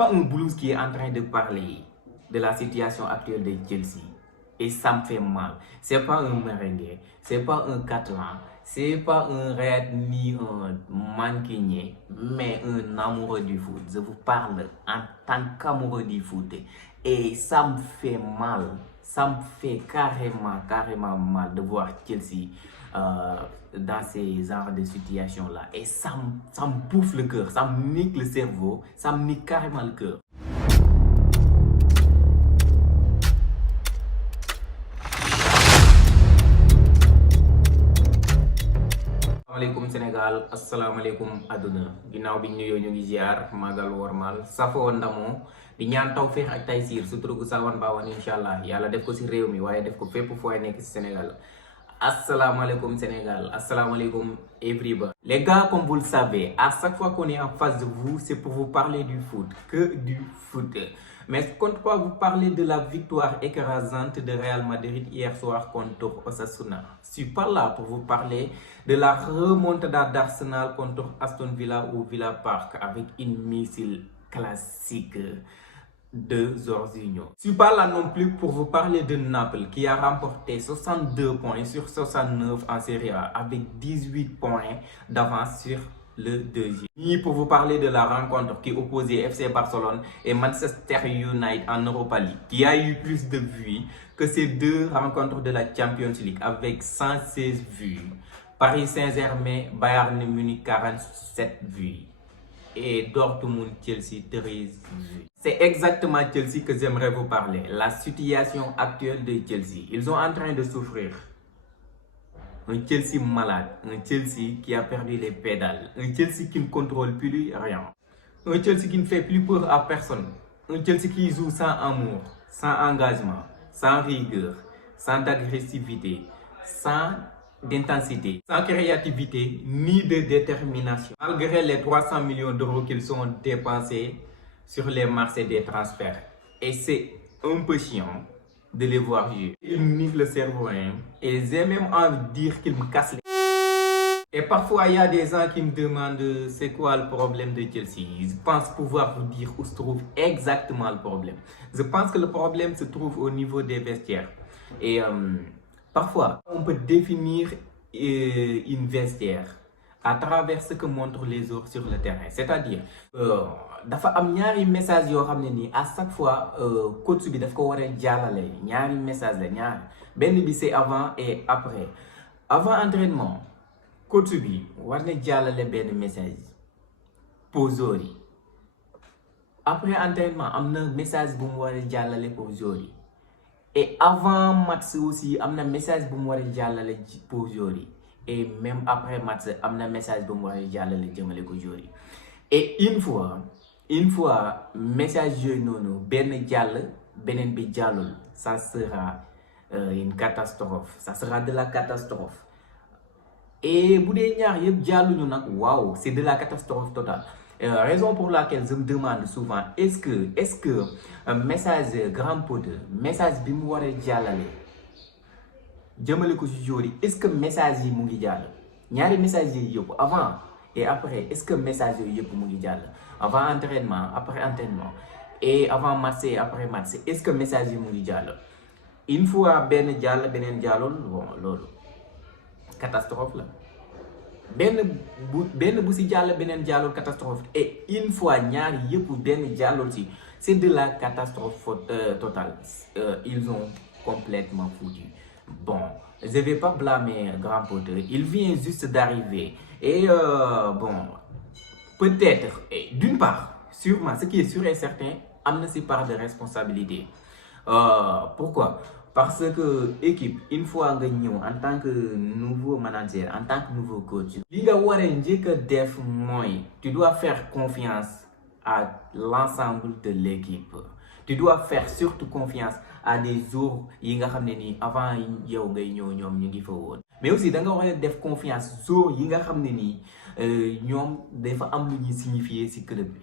pas un Blues qui est en train de parler de la situation actuelle de Chelsea. Et ça me fait mal. C'est pas un merengue, c'est pas un Catalan, c'est pas un Red ni un Mancunien, mais un amoureux du foot. Je vous parle en tant qu'amoureux du foot. Et ça me fait mal. Ça me fait carrément mal de voir Chelsea dans ces genres de situations-là. Et ça me bouffe le cœur, ça me nique le cerveau, ça me nique carrément le cœur. Asalaamaaleykum Sénégal, asalaamaaleykum àdduna ginnaaw bi ñu nuyoo ñu ngi ziar magal wormal safoo ndamoo di ñaan tawfeex ak taysiir sutura gu sawan baawan incha allah yàlla def ko si réew mi waaye def ko fépp fooy nekk si Sénégal. Asalaamaaleykum Sénégal, asalaamaaleykum everybody. Les gars, comme vous le savez, à chaque fois qu'on est en face de vous, c'est pour vous parler du foot, que du foot. Mais je ne compte pas vous parler de la victoire écrasante de Real Madrid hier soir contre Osasuna. Je suis pas là pour vous parler de la remontada d'Arsenal contre Aston Villa ou Villa Park avec une missile classique de Jorginho. Je suis pas là non plus pour vous parler de Naples qui a remporté 62 points sur 69 en Serie A avec 18 points d'avance sur le deuxième. Ni pour vous parler de la rencontre qui opposait FC Barcelone et Manchester United en Europa League, qui a eu plus de vues que ces deux rencontres de la Champions League avec 116 vues. Paris Saint-Germain, Bayern Munich 47 vues. Et Dortmund Chelsea 13 vues. C'est exactement Chelsea que j'aimerais vous parler. La situation actuelle de Chelsea. Ils sont en train de souffrir. Un Chelsea malade, un Chelsea qui a perdu les pédales, un Chelsea qui ne contrôle plus rien, un Chelsea qui ne fait plus peur à personne, un Chelsea qui joue sans amour, sans engagement, sans rigueur, sans agressivité, sans d'intensité, sans créativité ni de détermination. Malgré les 300 millions d'euros qu'ils ont dépensés sur les marchés des transferts. Et c'est un peu chiant de les voir jouer. Ils me niquent le cerveau, hein. Et j'ai même envie de dire qu'ils me cassent les... Et parfois, il y a des gens qui me demandent c'est quoi le problème de Chelsea. Je pense pouvoir vous dire où se trouve exactement le problème. Je pense que le problème se trouve au niveau des vestiaires. Et parfois, on peut définir une vestiaire à travers ce que montrent les autres sur le terrain. C'est-à-dire, dafa am ñaari message yoo xam ne nii à chaque fois coach bi daf ko war a jàllale ñaari message la ñaari benn bi c'est avant et après. Avant entraînement coach bi war na jàllale benn message pour joueurs yi. Après entraînement am na message bu mu war a jàllale pour joueurs yi. Et avant match aussi am na message bu mu war a jàllale pour joueurs yi. Et même après match am na message bu mu war a jàllale jëmale ko joueurs yi. Et une fois message yooyu noonu benn jàll beneen bi jàllul ça sera une catastrophe, ça sera de la catastrophe. Et bu dee ñaar yëpp jàlluñu nag waaw c'est de la catastrophe totale. Raison pour laquelle je me demande souvent est-ce que message grand pote message bi mu war a jàllale jëmale ko ci jour yi est-ce que message yi mu ngi jàll ñaari message yi yëpp avant et après est-ce que message yooyu yëpp mu ngi jàll avant entraînement après entraînement et avant match et après match est-ce que message yi mu ngi jàll. Une fois benn jàll beneen jàllul bon loolu catastrophe la benn bu si jàll beneen jàllul catastrophe et une fois ñaari yëpp benn jàllul si c'est de la catastrophe totale. Ils ont complètement foutu. Bon, je vais pas blâmer grand poteur, il vient juste d'arriver et bon peut-être d'une part sûrement ce qui est sûr et certain am na si part de responsabilité. Pourquoi? Parce que équipe une fois nga ñëw en tant que nouveau manager en tant que nouveau coach li nga war a njëkk a def mooy tu dois faire confiance à l'ensemble de l'équipe. Tu dois faire surtout confiance à des joueurs yi nga xam ne nii avant yow ngay ñëw ñoom ñu ngi fa woon. Mais aussi da nga war a def confiance joueurs yi nga xam ne nii ñoom dafa am lu ñuy signifier ci club bi.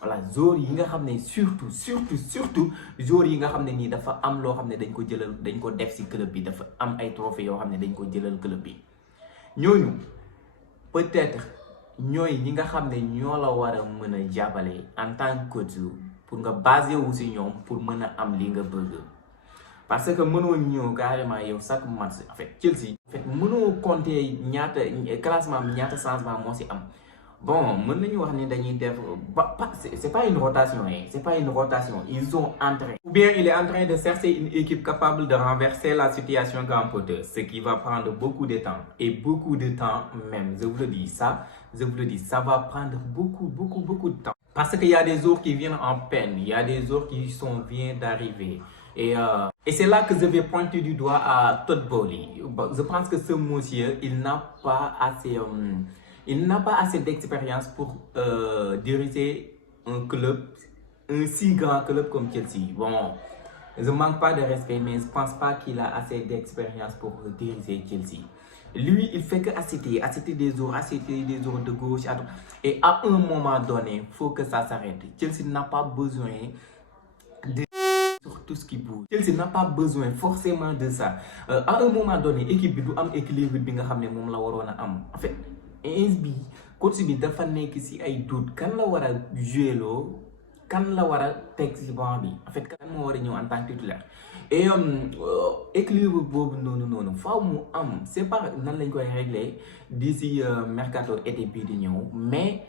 Voilà joueurs yi nga xam ne surtout joueurs yi nga xam ne nii dafa am loo xam ne dañ ko jëlal dañ ko def ci club bi dafa am ay trophées yoo xam ne dañ ko jëlal club bi ñooñu peut-être ñooy ñi nga xam ne ñoo la war a mën a jàppale en tant que coach pour nga basé wu si ñoom pour mën a am li nga bëgg. Parce que mënoo ñëw carrément yow chaque match en fait Chelsea en fait mënoo compter ñaata classement bi ñaata changement moo si am. Bon, c'est pas une rotation, hein. C'est pas une rotation. Ils ont entré. Ou bien il est en train de chercher une équipe capable de renverser la situation Graham Potter, ce qui va prendre beaucoup de temps. Et beaucoup de temps même, je vous le dis, ça va prendre beaucoup de temps. Parce qu'il y a des joueurs qui viennent en peine, il y a des joueurs qui viennent d'arriver. Et c'est là que je vais pointer du doigt à Todd Bowley. Je pense que ce monsieur, il n'a pas assez d'expérience pour diriger un club, un si grand club comme Chelsea. Bon, je ne manque pas de respect, mais je ne pense pas qu'il a assez d'expérience pour diriger Chelsea. Lui, il fait que assister des jours de gauche, à droite. Et à un moment donné, il faut que ça s'arrête. Chelsea n'a pas besoin de sur tout ce qui bouge. Chelsea n'a pas besoin forcément de ça. À un moment donné, l'équipe doit am équilibre bi nga xamné mom la warona am. En fait, bi coach bi dafa nek ci ay doute kan la wara jouer lo, kan la wara tek ci banc bi. En fait, kan mo wara ñëw en tant que titulaire. Et équilibre bobu non faaw mu am. C'est pas nan lañ koy régler d'ici mercato été bi di ñëw, mais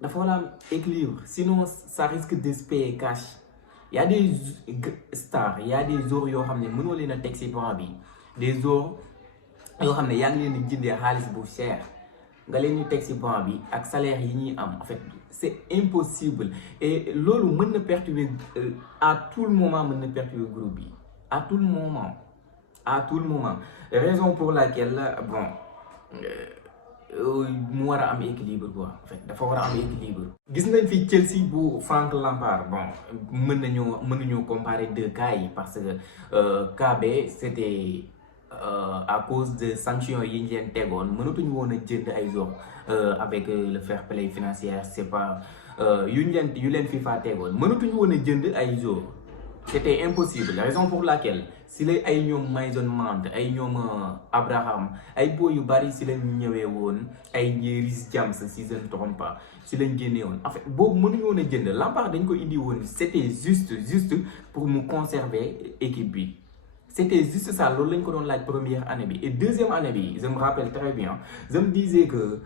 dafa wara am équilibre. Sinon ça risque de se payer cash. Il y a des stars, il y a des joueurs yoo xam ne mënoo leen a teg ci banc bi, des joueurs yoo xam ne yaa ngi leen di jëndee xaalis bu cher nga leen ñu teg ci banc bi ak salaire yi ñuy am. En fait c'est impossible et loolu mën na perturber à tout le moment, mën na perturber groupe bi à tout le moment. Raison pour laquelle bon mu war a am équilibre quoi. En fait dafa war a am équilibre. Gis nañ fi Chelsea bu Frank Lampard. Bon, mënuñu comparer deux cas yi parce que cas bi c'était à cause de sanctions yi ñu leen tegoon mënatuñu woon a jënd ay joueurs avec le fair play financier. C'est pas yu leen FIFA tegoon mënatuñu woon a jënd ay joueurs. C'était impossible. La raison pour laquelle si les ay ñoom Mason Mount, ay ñoom Abraham, ay boy yu bari si lañ ñëwee woon, ay Reece James si je ne trompe pas, si lañ génnee woon. En fait boobu mënuñu woon a jënd. Lampard dañ ko indi woon, c'était juste pour mu conserver équipe bi. C'était juste ça, loolu lañ ko doon laaj première année bi. Et deuxième année bi, je me rappelle très bien, je me disais que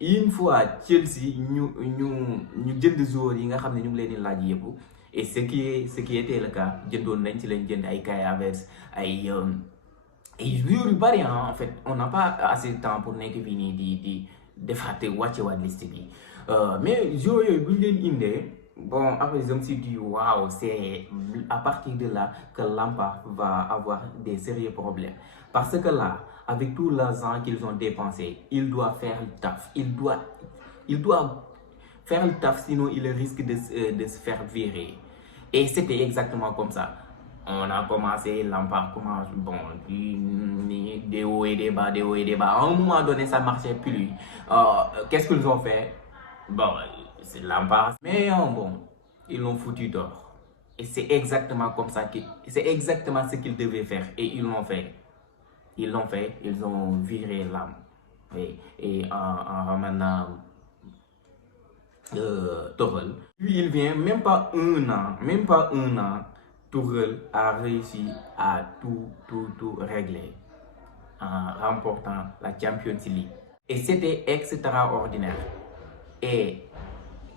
une fois Chelsea ñu jënd joueurs yi nga xam ne ñu ngi leen di laaj yëpp. Et ce qui était le cas, jëndoon nañ ci lañ jënd ay Kai Havertz ay joueurs yu bari. En fait on n'a pas assez de temps pour nekk fii nii di defaate wàccewaat liste bi mais joueurs yooyu bu ñu leen indee bon après je me suis dit waouh, c'est à partir de là que Lampard va avoir des sérieux problèmes parce que là avec tout l'argent qu'ils ont dépensé, il doit faire le taf, il doit faire le taf, sinon il risque de se faire virer. Et c'était exactement comme ça. On a commencé, Lampard commence, bon, des hauts et des bas. À un moment donné, ça ne marchait plus. Qu'est-ce qu'ils ont fait? Bon, c'est Lampard. Mais bon, ils l'ont foutu dehors. Et c'est exactement comme ça, c'est exactement ce qu'ils devaient faire. Et ils l'ont fait. Ils ont viré l'âme. Et en ramenant Tuchel. Lui, il vient même pas un an, Tuchel a réussi à tout régler en remportant la Champions League. Et c'était extraordinaire. Et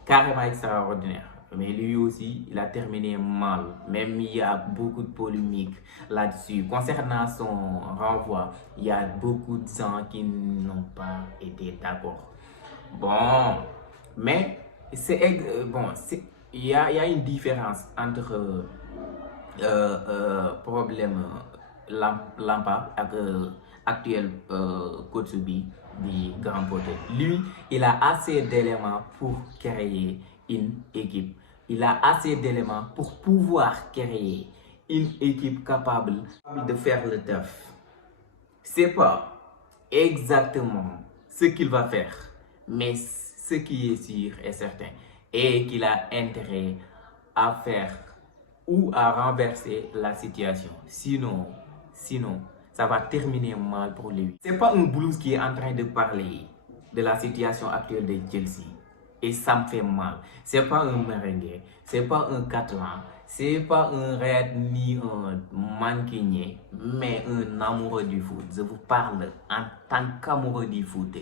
carrément extraordinaire. Mais lui aussi, il a terminé mal. Même il y a beaucoup de polémiques là-dessus. Concernant son renvoi, il y a beaucoup de gens qui n'ont pas été d'accord. Bon, mais il y a une différence entre problème Lampard et actuel coach bi Graham Potter. Lui, il a assez d'éléments pour créer une équipe. Il a assez d'éléments pour pouvoir créer une équipe capable de faire le taf. C'est pas exactement ce qu'il va faire, mais ce qui est sûr et certain est qu'il a intérêt à faire ou à renverser la situation. Sinon, ça va terminer mal pour lui. C'est pas un Blues qui est en train de parler. de la situation actuelle de Chelsea. Et ça me fait mal. C'est pas un merengue, c'est pas un Catalan, c'est pas un Red ni un Mancunien, mais un amoureux du foot. Je vous parle en tant qu'amoureux du foot.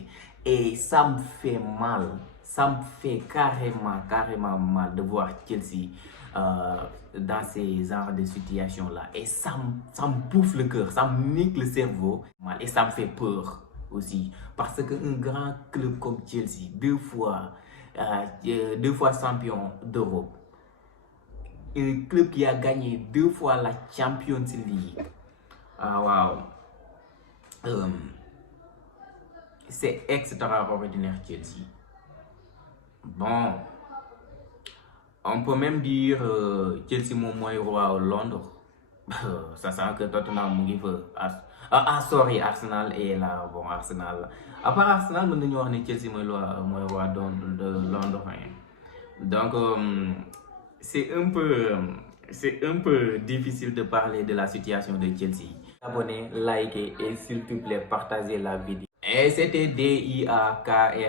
Et ça me fait mal. Ça me fait carrément mal de voir Chelsea dans ces genres de situations-là. Et ça me bouffe le cœur, ça me nique le cerveau. Et ça me fait peur aussi. Parce qu'un grand club comme Chelsea, deux fois champion d'Europe, un club qui a gagné 2 fois la Champions League, c'est extraordinaire Chelsea. Bon, on peut même dire Chelsea moom mooy roi Londres. Ça sent que Tottenham mu ngi fa sorry, Arsenal est là. Bon, Arsenal à part Arsenal mën nañu wax ne Chelsea mooy roi de Londres. Donc c'est un peu difficile de parler de la situation de Chelsea. Abonnez, likez et s'il vous plaît partagez la vidéo. Et c'était DIAKRAH.